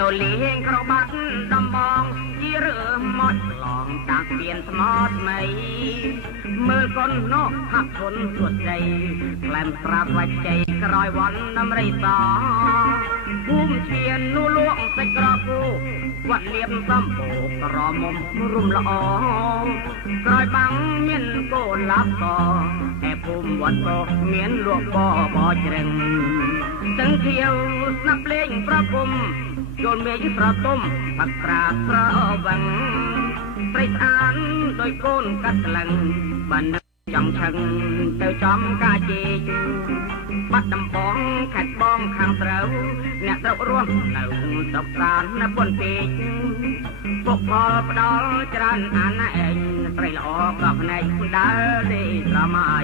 ទៅលេងក្របាត់ដំបងជារឿងមកឡងតាំងពៀនស្មោតមៃមើលកូននោះហាក់ធន់សុទ្ធដីក្លែមប្រាប់វច្ចេក្រោយវ៉ាន់ដំរីតភូមិឈៀននោះលក់សាច់ក្រគូវត្តលៀបសំពោក្រមុំរុំល្អក្រោយបាំងមានកូនឡាប់តតែភូមិវត្តក៏មានលក់បបជ្រឹងទាំងធៀវស្នាប់លេងប្រគំចូលមេឃប្រទុំផាត់ត្រាស្រវឹងព្រៃស្អានដោយកូនកាត់ក្លឹងបាននឹកចង់ឆឹងទៅចំកាជេជបាត់ដំបងខេត្តបងខាងត្រូវអ្នកស្រុករស់នៅស្រុកស្រាននៅពុនពេកពុកផលផ្ដល់ច្រើនអានឯងស្រីល្អក៏ភ្នែកដើរទេស្រមៃ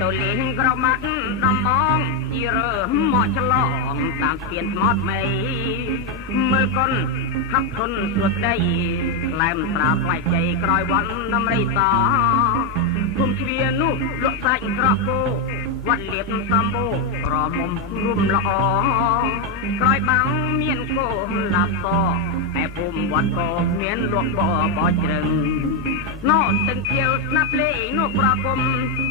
ទៅលេងក្រមាត់ដំបងជារើមកឆ្លងតាមស្ពានស្មត់មៃមើលកូនហាប់ធន់សុទ្ធដីក្លែមត្រាផ្លែជ័យក្រោយវ៉ាន់ដំរីតគុំជ្វានោះលក់សាច់ក្រកគោវត្តលៀបសំបូក្រមុំរុំល្អក្រោយបាំងមានកូនឡាប់តតែភូមិវត្តក៏មានលក់បជ្រឹងណោទាំងជាវស្នាប់លេងនោះប្រគំ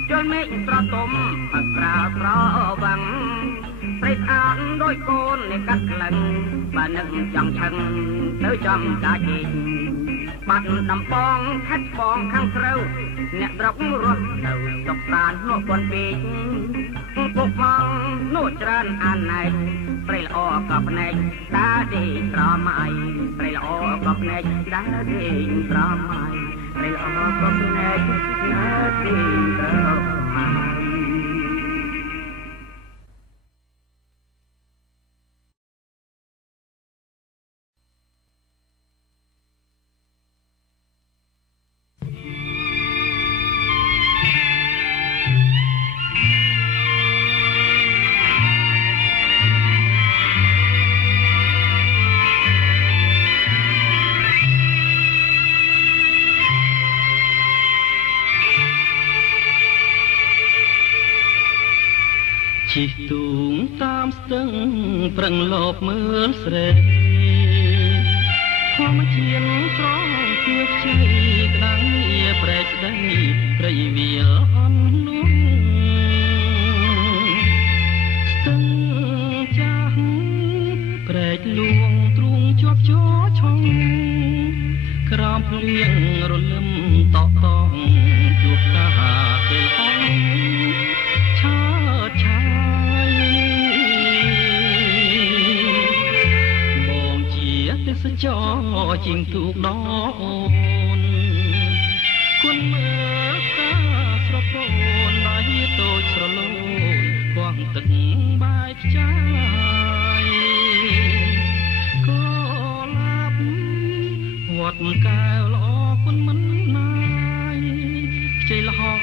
ជន់មេឃប្រទុំអត្រាប្រវឹងព្រៃស្អាតដោយកូននៃកាត់ក្លឹងបាននឹកចង់ឆឹងទៅចំកាជេបាត់ដំបងខេត្តបងខាងស្រូវអ្នកស្រុករស់នៅស្រុកតាននោះប៉ុនពេកពុកមកនោះច្រើនអានណែកព្រៃល្អក៏ភ្នែកតាដេស្រមៃព្រៃល្អក៏ភ្នែកតាដេស្រមៃព្រៃល្អក៏ភ្នែកតាដេស្រមៃជិះទូងតាមស្ទឹងប្រឹងលបមើលស្រីធម្មជាតិស្រងជាខ្ចីក្តាំងងារប្រែកស្ដីព្រៃវាលអន់លួងស្ទឹងចាស់ប្រែកលួងទ្រូងជាប់ជោឆុងក្រោមភ្លៀងរលឹមតក់តងជួបកាពេលហងឆើតឆាយបងជាទេសចរជាងទូកដអូនគុណមើលកាស្រពោនដៃតូចស្រលូនគង់ទឹកបាយខ្ចាយក៏ឡាប់វត្តកែវល្អគុណមិនណាយខ្ចីលហង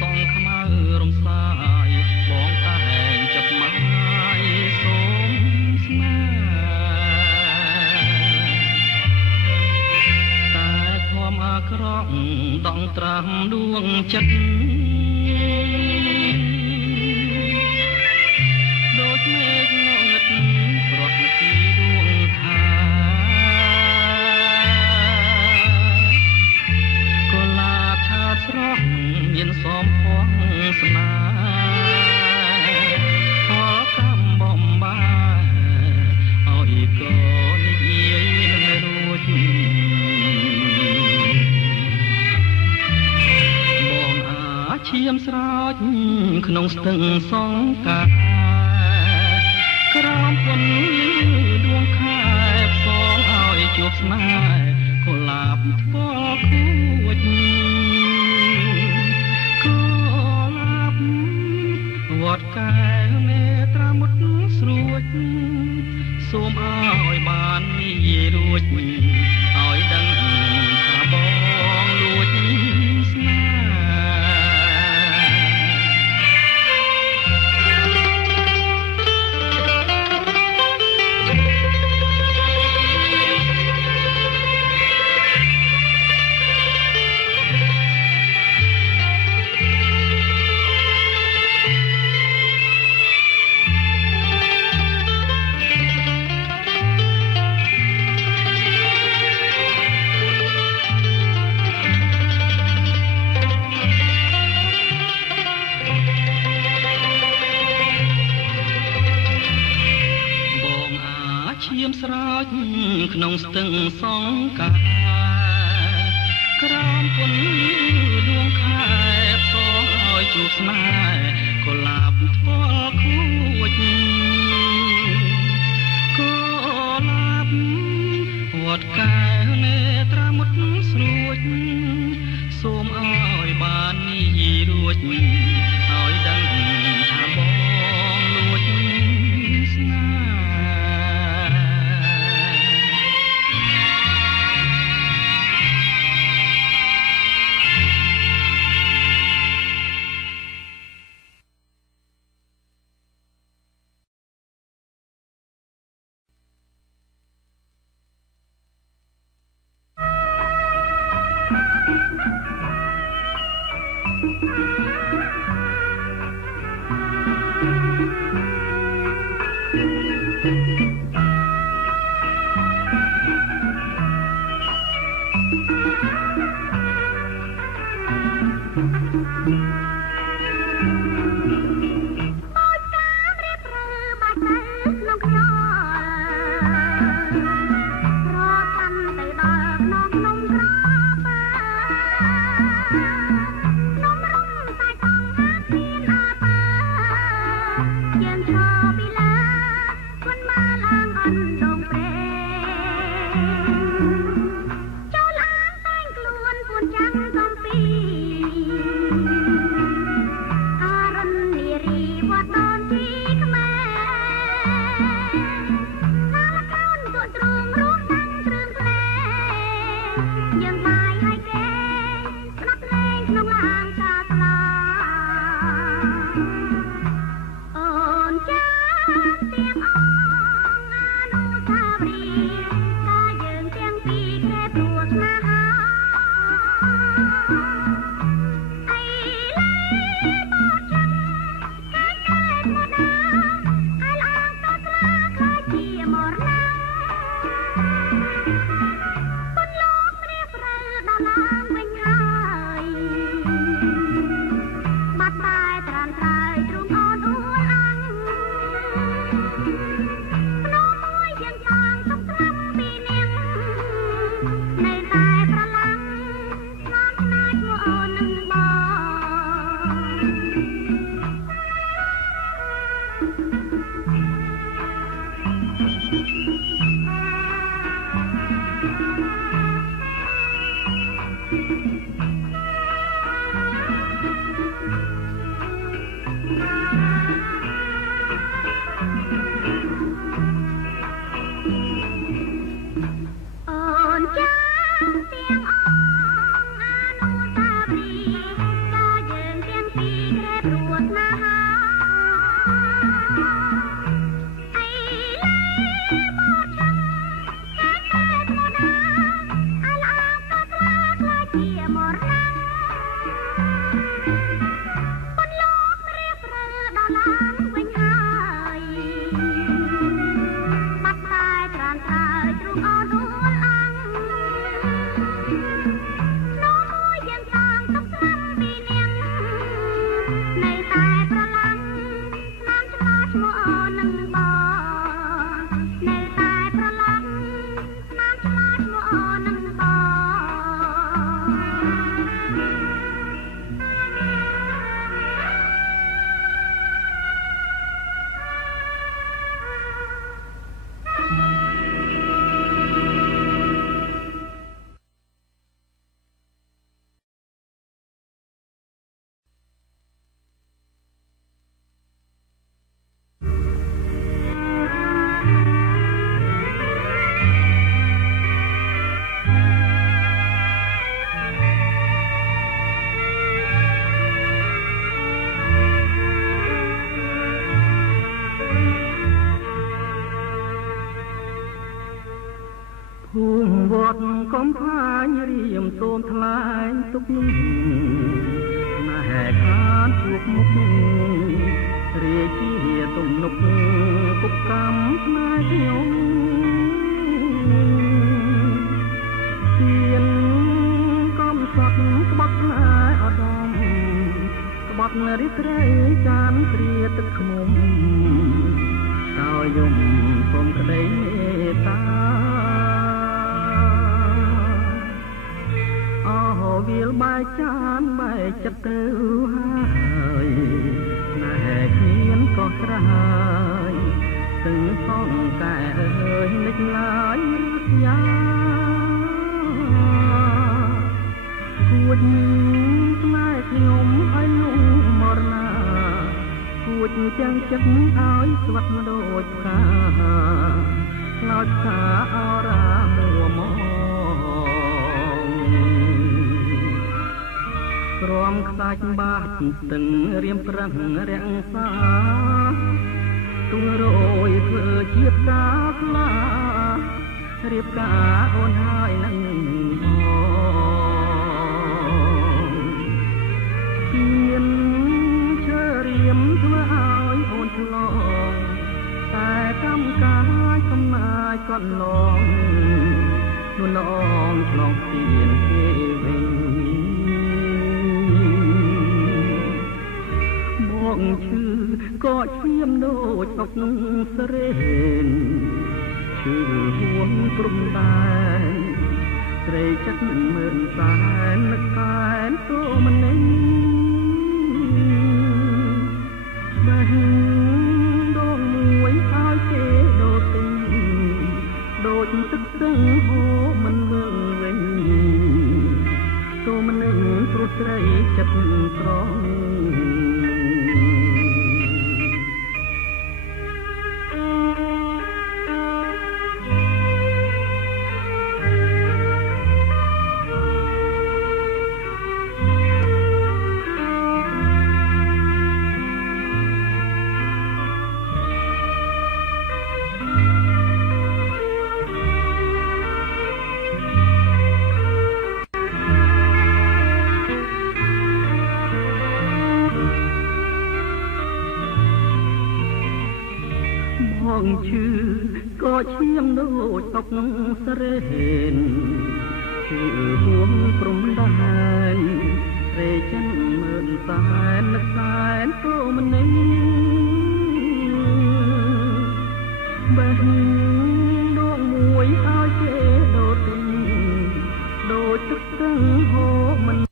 សងខ្មៅរំសាយបងតែងចាប់ម៉ាយសូមស្នេហ៍តែធំអាក្រក់ដងត្រាំដួងចិត្តដូចមេឃងងឹតប្រត់ពីដួងខាកុលាបឆាតស្រស់មានសមផងស្នាផលកំបំបាឲ្យកូននិយាយនឹងរួចបងអាឈាមស្រោចក្នុងស្ទឹងសង្កាក្រោមពន្លឺដួងខែផ្សងឲ្យជួបស្នេហ៍កុលាបថ្ពាល់ខួចវត្តកែមេត្រាមុតស្រួចសូមឲ្យបាននិយាយរួចឲ្យដឹងថាបងលួចស្នេហ៍ ទាំងសងកាក្រោមពន្លឺដួងខែផ្សងឲ្យជួបស្នេហ៍កុលាបថ្ពាល់ខួចកុលាបវត្តកែវនេត្រាមុតស្រួចសូមឲ្យបាននេះរួចឲ្យដឹងថាបងលួចស្នេហ៍កំផាញរៀមសូមថ្លែងទុកនេះណាហេខានជួបមុខរាជាទំនុកគុកកម្មស្នេហ៍ខ្ញុំទៀនកំសត់ក្បត់ស្នេហ៍អដមក្បត់រិទ្ធត្រីចានព្រាទឹកខ្មុំតើយំសូមក្តីមេត្តា វាលបាយចានបែកចិត្តទៅហើយណែគ្មានក៏ក្រហាយទាំងសងកែអើយនិចឡាយយ៉ាគួចស្នេហ៍ខ្ញុំឲ្យលងមរណាគួចចាំងចិត្តឲ្យស្វិតដូចផ្កាខ្លោចផ្កាអរាមួមកក្រំខ្សាច់បាត់ទាំងរៀមប្រឹងរាំងសាទួរយធ្វើជាផ្កាស្លារៀបការអូនហើយនឹងមានឈើរៀមធ្វើឲ្យអូនឆ្លងតែកម្មកាយកំណាយក៏ឡងនួនឡងឆ្លងទៀនគេវិញបងឈឺក៏ឈាមដូចអុកស្រេនឈឺហួងព្រំដែនស្រេចិត្តមើលសែននឹកតែនទោមនិញបានដងមួយឲ្យគេដូរទិញដូចទឹកស្ទឹងហូរមិនមើលវិញទោមនិញព្រោះស្រីចិត្តស្រងបងឈឺក៏ឈាមដូចអុកស្រេនឈឺហួងព្រំដែនរេចិនមើលសែននឹកសែនទោមនិញបេះដងមួយឲ្យគេដូរទិញដូចទឹកស្ទឹងហូរមិន